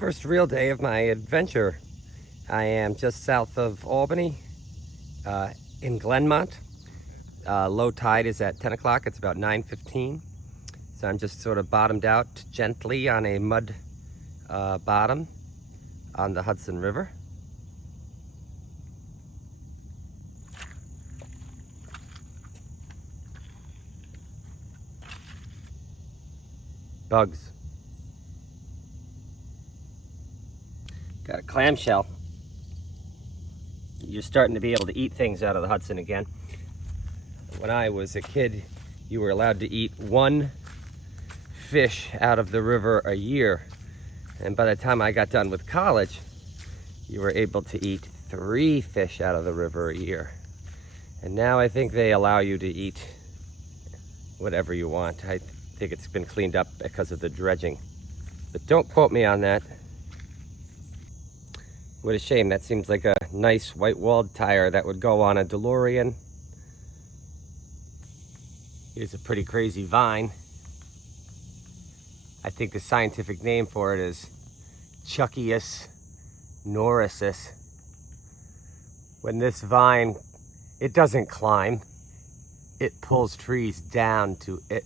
First real day of my adventure. I am just south of Albany, in Glenmont. Low tide is at 10 o'clock. It's about 9:15. So I'm just sort of bottomed out gently on a mud bottom on the Hudson River. Bugs. Got a clamshell. You're starting to be able to eat things out of the Hudson again. When I was a kid, you were allowed to eat one fish out of the river a year. And by the time I got done with college, you were able to eat 3 fish out of the river a year. And now I think they allow you to eat whatever you want. I think it's been cleaned up because of the dredging. But don't quote me on that. What a shame. That seems like a nice whitewalled tire that would go on a DeLorean. Here's a pretty crazy vine. I think the scientific name for it is Chuckius norus. When this vine, it doesn't climb, it pulls trees down to it.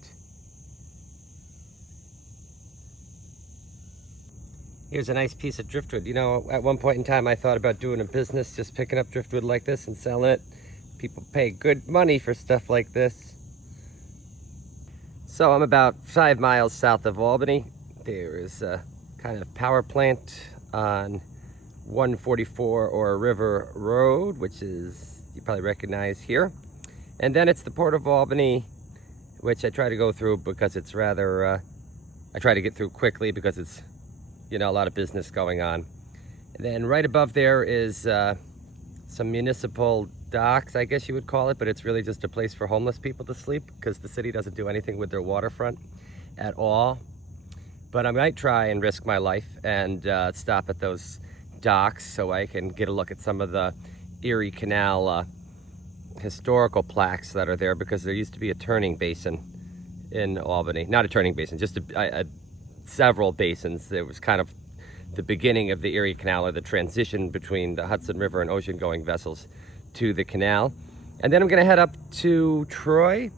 Here's a nice piece of driftwood. You know, at one point in time I thought about doing a business, just picking up driftwood like this and selling it. People pay good money for stuff like this. So I'm about 5 miles south of Albany. There is a kind of power plant on 144 or River Road, which is, you probably recognize here. And then it's the Port of Albany, which I try to go through because it's rather, I try to get through quickly because it's, you know, a lot of business going on. And then right above there is some municipal docks, I guess you would call it, but it's really just a place for homeless people to sleep because the city doesn't do anything with their waterfront at all. But I might try and risk my life and stop at those docks so I can get a look at some of the Erie Canal historical plaques that are there, because there used to be a turning basin in Albany. Not a turning basin, just several basins. It was kind of the beginning of the Erie Canal, or the transition between the Hudson River and ocean-going vessels to the canal. And then I'm going to head up to Troy,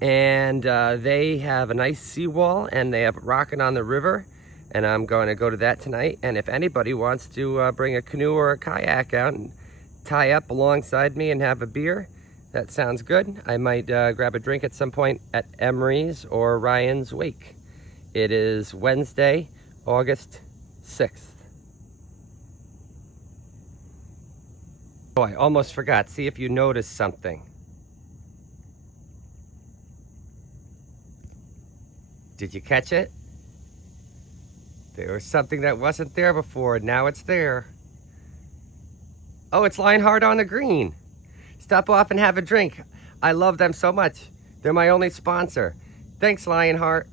and they have a nice seawall, and they have rocking on the river, and I'm going to go to that tonight. And if anybody wants to bring a canoe or a kayak out and tie up alongside me and have a beer, that sounds good. I might grab a drink at some point at Emery's or Ryan's Wake. It is Wednesday, August 6th. Oh, I almost forgot. See if you noticed something. Did you catch it? There was something that wasn't there before. Now it's there. Oh, it's lying hard on the green. Stop off and have a drink. I love them so much. They're my only sponsor. Thanks, Lionheart.